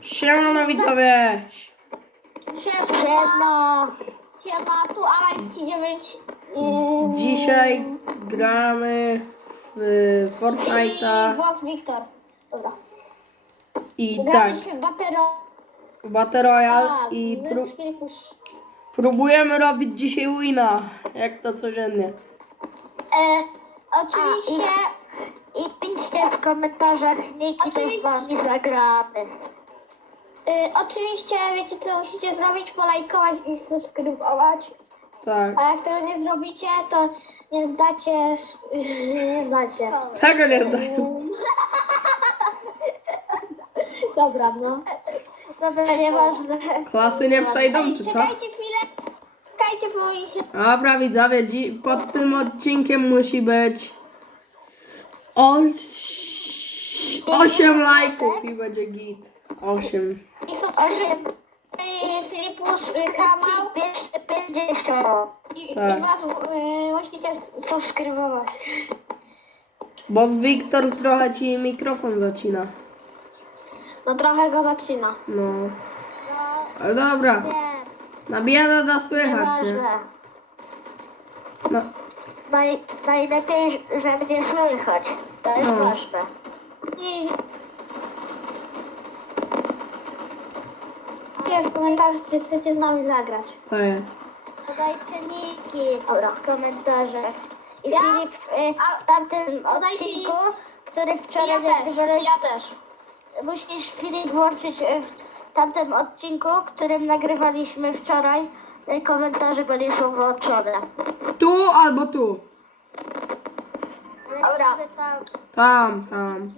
Siemano widzowie! Siema. Siema, tu Alański 9. Yy, Dzisiaj gramy w Fortnite'a I Boss Wiktor. Dobra. i tak, się w. Battle Royale i ze próbujemy robić dzisiaj wina, jak to codziennie. E, oczywiście. I piszcie w komentarzach niki, to z wami zagramy. Y, oczywiście wiecie co musicie zrobić, polajkować i subskrybować. Tak, A jak tego nie zrobicie, to nie zdacie. Nie zdacie. tego nie zdaję. Dobra, no. Dobra, nieważne. Klasy nie przejdą, Ej, czy co? czekajcie chwilę. Czekajcie, bo ich. Dobra widzowie, dzi- pod tym odcinkiem musi być oś... 8 lajków i będzie git. 8. I są Osiem. i Filipusz y. Bierzcie 50. I, Tak. i was y, musicie subskrybować. Bo z Wiktor trochę ci mikrofon zacina. No trochę go zacina. No. Ale dobra. Nie, Na biedę da słychać, nie? nieważne. No, Naj, najlepiej, że mnie słychać. To jest No. ważne. I Piszcie w komentarzach, czy chcecie z nami zagrać. to jest. Podajcie niki Dobra. w komentarzach. I Ja? Filip y, A- w tamtym podajcie odcinku, który Ja wczoraj też, nagrywałeś, ja też. musisz Filip włączyć y, w tamtym odcinku, którym nagrywaliśmy wczoraj. Te komentarze, nie są włączone. Tu albo tu. Dobra. Tam. Tam,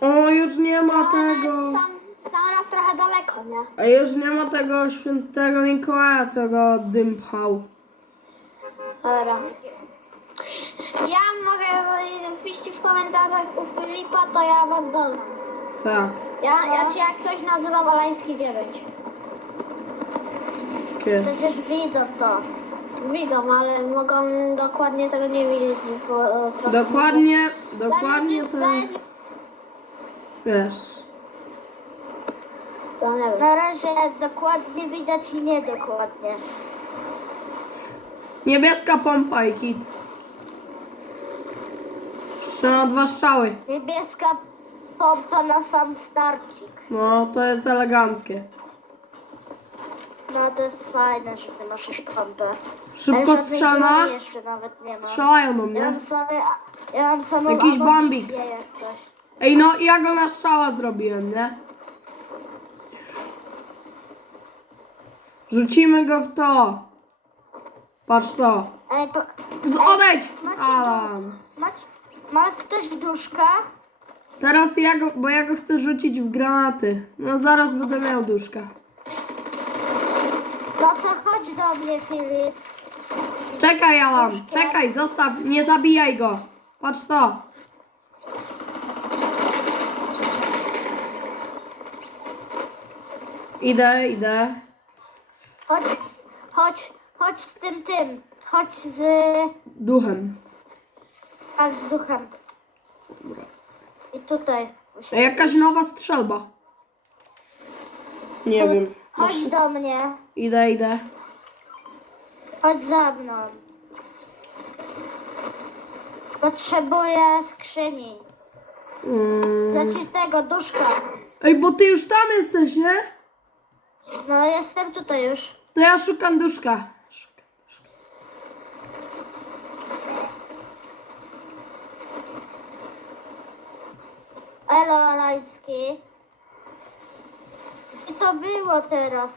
O, już nie ma tego. Sam, sam raz trochę daleko, nie? A już nie ma tego świętego Mikołaja, co go dym pchał. Dobra. Ja mogę, wpiszcie w komentarzach u Filipa, to ja was dodam. Tak, Ja, ja się jak coś nazywam Alański 9. tak jest. Przecież widzą to. Widzą, ale mogą dokładnie tego nie widzieć, bo e, trochę... Dokładnie, dokładnie Zależy, to zależy, wiesz. to nie wiem. Na razie dokładnie widać i niedokładnie. Niebieska pompa i kit. Jeszcze na dwa strzały. Niebieska pompa na sam starcik. No, to jest eleganckie. No to jest fajne, że ty masz już pompę. Szybko Ale żadnej strzelna. broni jeszcze nawet nie ma. Strzelają do Ja mnie. mam same, ja mam samą Jakiś amunicję bambik. jak coś. Ej, no ja go na strzała zrobiłem, nie? Rzucimy go w to. Patrz to. Z- Odejdź! macie Alan. ma, ma ktoś duszka? Teraz ja go, bo ja go chcę rzucić w granaty. No zaraz będę miał duszka. No to chodź do mnie Filip. Czekaj, Alan, czekaj, zostaw, nie zabijaj go. Patrz to. Idę, idę. Chodź, z- chodź, chodź z tym tym. Chodź z, Duchem. tak, z duchem. I tutaj. A jakaś nowa strzelba. Nie wiem. Chodź do mnie. Idę, idę. Chodź za mną. Potrzebuję skrzyni. Mm. Znaczy tego, duszka. Ej, bo ty już tam jesteś, nie? No jestem tutaj już. To ja szukam duszka. Szukam duszka. Elo, Alański. Gdzie to było teraz?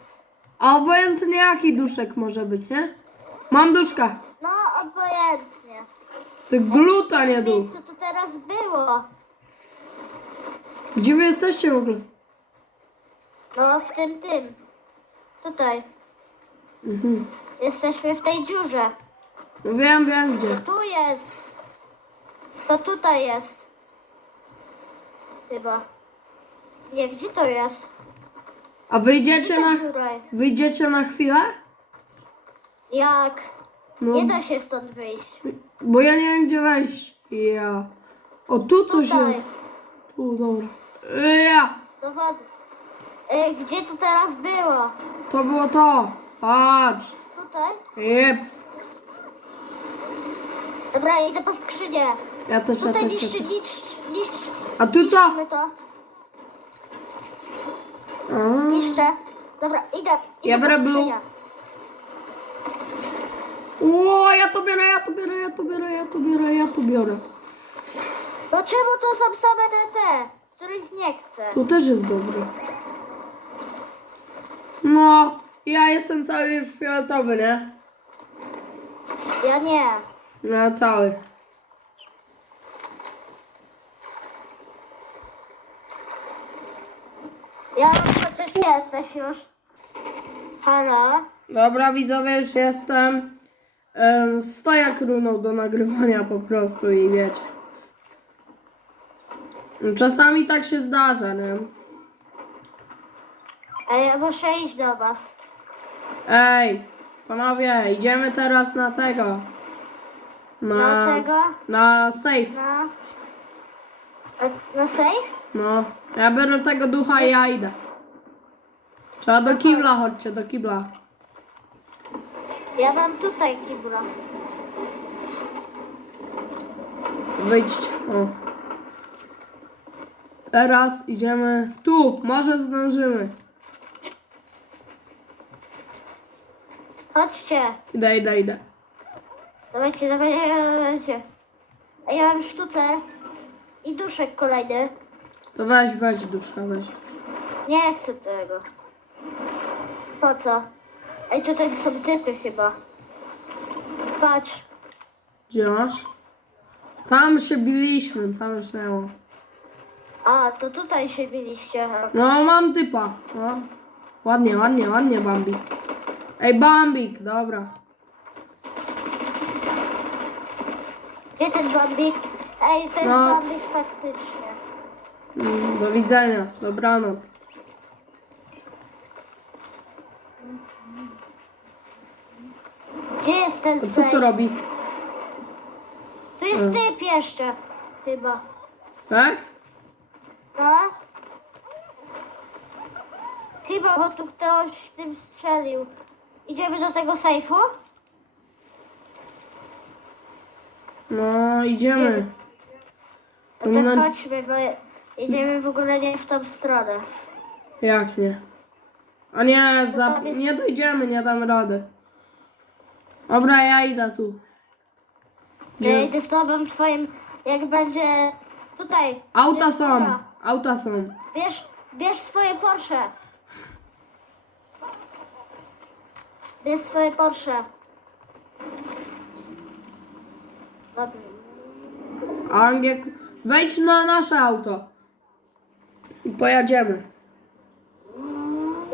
A obojętnie jaki duszek może być, nie? Mam duszka. No, obojętnie. Ty gluta, nie duch. miejscu tu teraz było. Gdzie wy jesteście w ogóle? No, w tym, tym. Tutaj. Mhm. Jesteśmy w tej dziurze. Wiem, wiem gdzie. Tu jest. To tutaj jest. Chyba. Nie, gdzie to jest? A wyjdziecie na, dziura? wyjdziecie na chwilę? Jak? No, Nie da się stąd wyjść. bo ja nie wiem gdzie wejść. Ja. O, tu coś Tutaj. jest. Tu, dobra. Ja. E, gdzie to teraz było? To było to. Patrz. Tutaj? Jeps. Dobra, idę po skrzynię. Ja też, ja Tutaj też, ja niszczy, też. A tu co? To. A, Niszczę. Dobra, idę. idę Ja po biorę blue. skrzynię. O, ja to biorę, ja to biorę, ja to biorę, ja to biorę, ja to biorę. No czemu to są same te te, których nie chcę? Tu też jest dobry. No, ja jestem cały już fioletowy, nie? Ja nie. No, cały. Ja przecież jesteś już. Halo? Dobra, widzowie, już jestem. Um, stojak runął do nagrywania po prostu i wiecie. Czasami tak się zdarza, nie? A ja muszę iść do was. Ej, panowie, idziemy teraz na tego. Na, Na tego? Na safe. Na... Na safe? No, ja biorę tego ducha i ja idę. Trzeba do kibla, chodźcie, do kibla. Ja mam tutaj kibla. Wyjdźcie. O. Teraz idziemy tu, może zdążymy. Chodźcie. Idę, idę, idę. Dawajcie, dawajcie, dawajcie. A ja mam sztucer i duszek kolejny. To weź, weź duszę, weź duszę. Nie chcę tego. Po co? Ej, tutaj są typy chyba. Patrz. Gdzie masz? Tam się biliśmy, tam ma. A, to tutaj się biliście. No, mam typa. No. Ładnie, ładnie, ładnie, Bambik. Ej, Bambik, dobra. Gdzie ten bambik? Ej, to jest No. bambik faktycznie. Mm, Do widzenia, dobranoc. Gdzie jest ten A co safe? to robi? Tu jest typ jeszcze. Chyba. Tak? No? Chyba, bo tu ktoś tym strzelił. Idziemy do tego sejfu? No, idziemy. To No to na... chodźmy, bo idziemy w ogóle nie w tą stronę. Jak nie? A nie, za... nie dojdziemy, nie dam rady. Dobra, ja idę tu. Ja idę z tobą twoim, jak będzie tutaj. Auta Jest są, auta są. Bierz, bierz swoje Porsche. Bierz swoje Porsche. Dobra. Angiek, wejdź na nasze auto. I pojedziemy.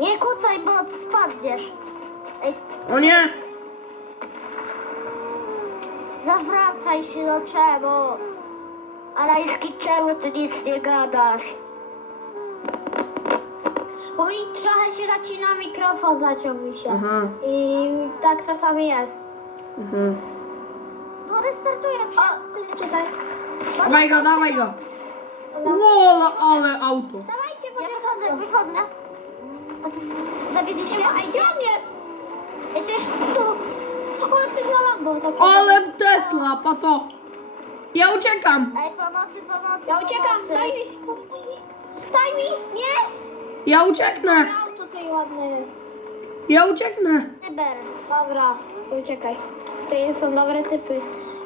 Nie kucaj, bo spadniesz. Ej, O nie! zawracaj się do czemu? Alajski, czemu ty nic nie gadasz? Bo mi trochę się zacina mikrofon, zaciął mi się. Aha, I tak czasami jest. aha. No restartuję się. O, tutaj. Dawaj go, dawaj go. Wola, ale auto. Dawajcie, bo Ja wychodzę, wychodzę. A ty Zabiliście? A gdzie on jest? To jest tu. O, ktoś ma lambo. Tak Ale Tesla, pato. Ja uciekam. Ej, pomocy, pomocy, Ja uciekam, pomocy. daj mi. Daj mi, nie. Ja ucieknę. Auto tutaj ładne jest. Ja ucieknę. Cyber. Dobra, uciekaj. Tutaj są dobre typy.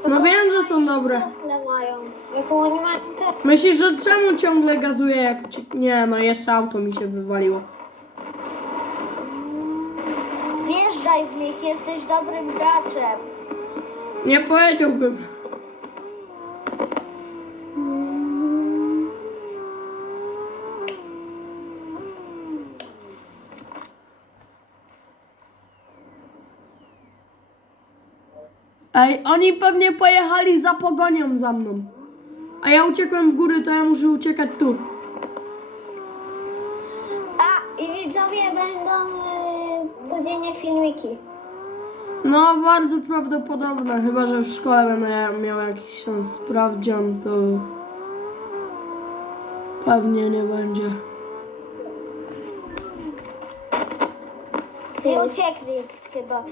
No wiem, że są dobre. Tyle mają. Jaką oni mają te... Myślisz, że czemu ciągle gazuję jak uciek... Nie, no jeszcze auto mi się wywaliło. Wjeżdżaj w nich, jesteś dobrym graczem. Nie powiedziałbym. Ej, oni pewnie pojechali za pogonią za mną. A ja uciekłem w góry, to ja muszę uciekać tu. A, i widzowie będą y, codziennie filmiki. No, bardzo prawdopodobne, chyba że w szkole będę miał jakiś tam sprawdzian, to Pewnie nie będzie. I uciekli chyba.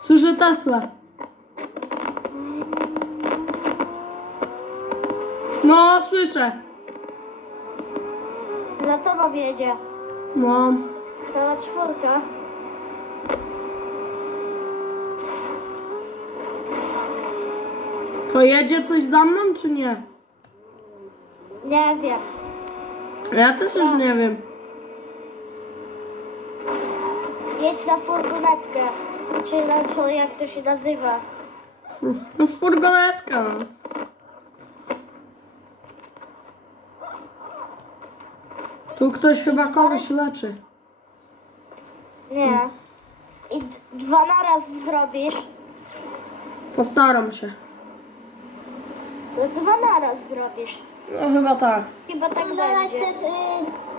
Słyszę Tesla. No, słyszę. Za tobą jedzie. No. Cała czwórka. To jedzie coś za mną, czy nie? Nie wiem. Ja też już nie wiem. Jedź na furgonetkę. Czy na co, jak to się nazywa? No, furgonetka. Tu ktoś chyba kogoś leczy. Nie. I d- dwa naraz zrobisz. Postaram się. To dwa naraz zrobisz. No chyba tak. Chyba tak będzie. też, y,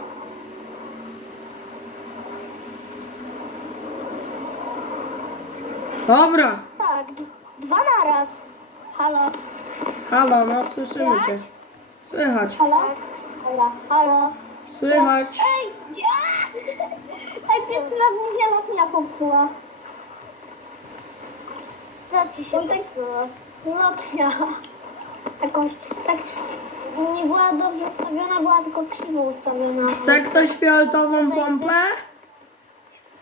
Dobra. Tak, d- dwa naraz. halo, Halo, no słyszymy cię. Słychać. halo, dobra. Halo. Słychać. Ej, gdzie? Ej, pierwszy raz mi się lotnia popsuła. Co ci się Oj, tak- popsuło? Lotnia. Jakąś, tak, nie była dobrze ustawiona, była tylko krzywo ustawiona. Chce ktoś fioletową pompę?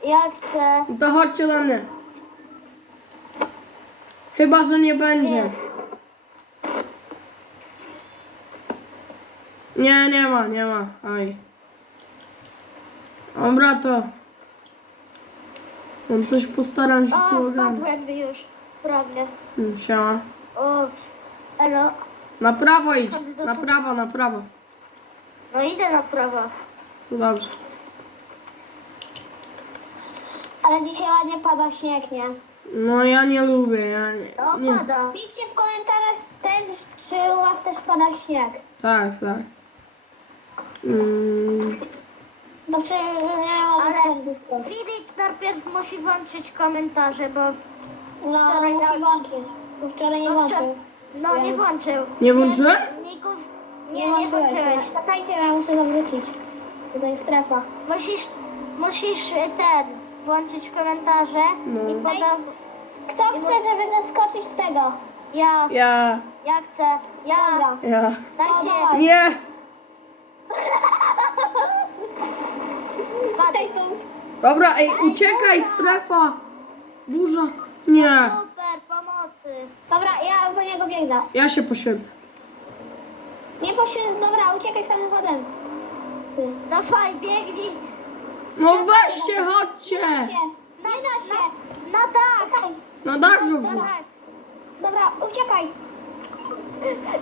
Ja chcę. To chodźcie do mnie. Chyba, że nie będzie. Nie, nie ma, nie ma. Aj. Dobra, to. On coś postaram się tu O, ogarnąć. spadłem już. Prawie. Hmm, Siema. O, elo. Na prawo idź. Na prawo, na prawo. No idę na prawo. Tu dobrze. Ale dzisiaj ładnie pada śnieg, nie? No ja nie lubię, ja No nie. nie. pada. Piszcie w komentarzach też, czy u was też pada śnieg. Tak, tak. Mm, No przecież nie może Ale serduszko. Filip najpierw musi włączyć komentarze, bo No, Wczoraj musi włączyć. Bo wczoraj nie No, włączył. no nie włączył. Nie włączyłem? Ników, Nie, nie, nie włączyłeś. włączyłeś. Czekajcie, ja muszę zawrócić. Tutaj strefa. Musisz, musisz e, ten, włączyć komentarze No. i poda... Kto chce, żeby zeskoczyć z tego? Ja, ja, ja chcę, ja, Dobra. ja. dajcie. Nie! To... Dobra, ej, uciekaj, strefa! Burza. Nie, super, pomocy. Dobra, ja po niego biegnę. ja się poświęcę. Nie poświęć, dobra, uciekaj samochodem. Ty. Dawaj, biegnij No weźcie, chodźcie! Nie, nie da się. na dach, Czekaj. No tak dobrze. dach. Dobra, uciekaj.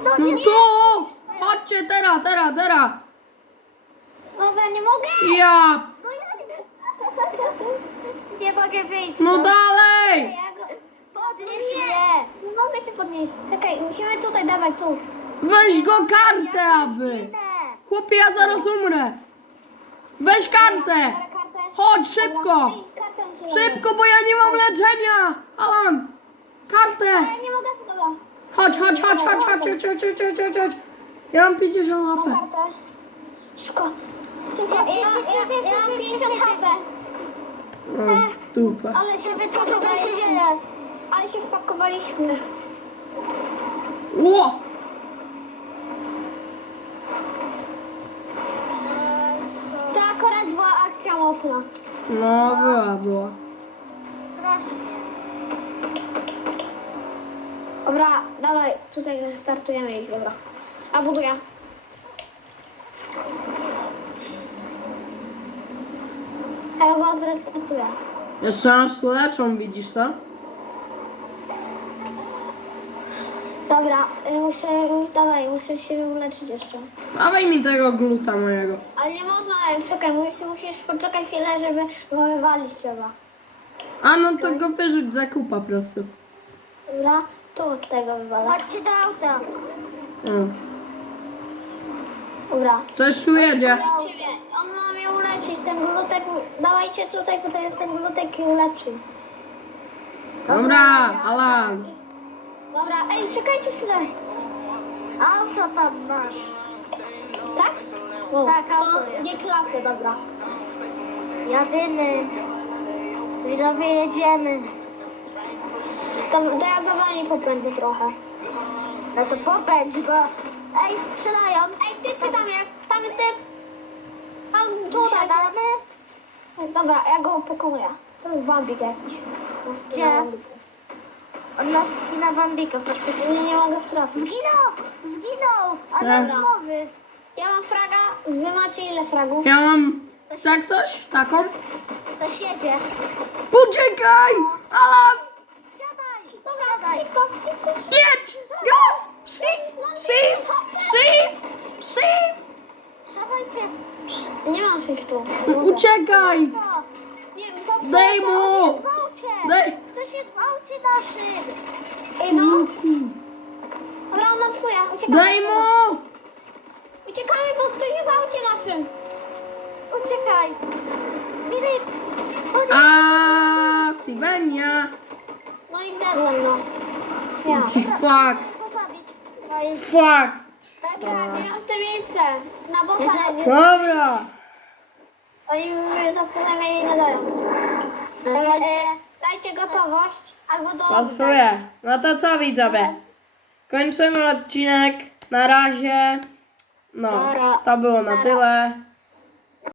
No No nie, tu! Chodźcie teraz, teraz, teraz! Dobra, nie mogę. Ja! no ja nie, nie mogę wyjść. No stąd. dalej! Ja go... Podnieś Nie. mnie. Nie mogę cię podnieść. Czekaj, musimy tutaj dawać tu. Weź go kartę, aby! Chłopie, ja zaraz umrę! Weź kartę! Chodź, szybko! Szybko, bo ja nie mam leczenia! Alan! Kartę! Ja nie mogę, dobra. Chodź, chodź, chodź, chodź, chodź, chodź, chodź, chodź, chodź, chodź, chodź. Ja mam 50 Mam HP. kartę. Szybko. Szybko, ja, ja, ja, ja mam 50 HP. O, w dupę. Ale się dzieje? Ale się wpakowaliśmy. Ło! To akurat była mocna. No, była, była. Strasznie. Dobra, dawaj, tutaj startujemy ich, dobra. A buduję. Ja go zrestartuję. Jeszcze nas leczą, widzisz to? Dobra, y, muszę, dawaj, muszę się uleczyć jeszcze. Dawaj mi tego gluta mojego. Ale nie można, czekaj, musisz, musisz poczekać chwilę, żeby go wywalić trzeba. A no to go wyrzuć za kupa po prostu. Dobra, tu tego wywalę. Chodźcie do auta. O. Dobra. Ktoś tu jedzie. Ciebie, on ma mnie uleczyć, ten glutek, dawajcie tutaj, tutaj jest ten glutek i uleczy. Dobra, Alan. Dobra, ej, czekajcie chwilę. Auto tam masz. Tak? No, Tak, auto to jest. nie klasy, dobra. Jadymy. Widzowie, jedziemy. To, to ja za wami popędzę trochę. No to popędź go. Ej, strzelają. Ej, typy tam jest, tam jest typ. Tam tutaj. Siadamy. Dobra, ja go pokonuję. To jest Bambik jakiś. Gdzie? On nas skina Bambika faktycznie. Nie, nie mogę wtrafić. Zginął! Zginął! A Tak. Ja mam fraga, wy macie ile fragów? Ja mam... Chce ktoś? Taką? To siedzie. Uciekaj! Alan! Siadaj! Dobra, szybko, szybko, szybko. Jedź! Gaz! Shift! Shift! Shift! Shift! Dawajcie. Nie mam shiftu. Uciekaj! To. Nie, Daj mu! Daj! Ktoś jest w aucie naszym. Ej, no. Dobra, on nam psuje. Uciekamy. Daj mu! Uciekamy, bo ktoś jest w aucie naszym. Uciekaj. Filip. Chodź. A, Civenia! No i zjadłem, no. Ja. Ci fuck! Go zabić. To jest... Fuck! Dobra, dziewiąte miejsce. Na boka nie. Dobra! Oni mnie za wtedy mnie nie dają. E, dajcie gotowość albo do Pasuje. No to co widzowie? Kończymy odcinek. Na razie. No, to było na tyle.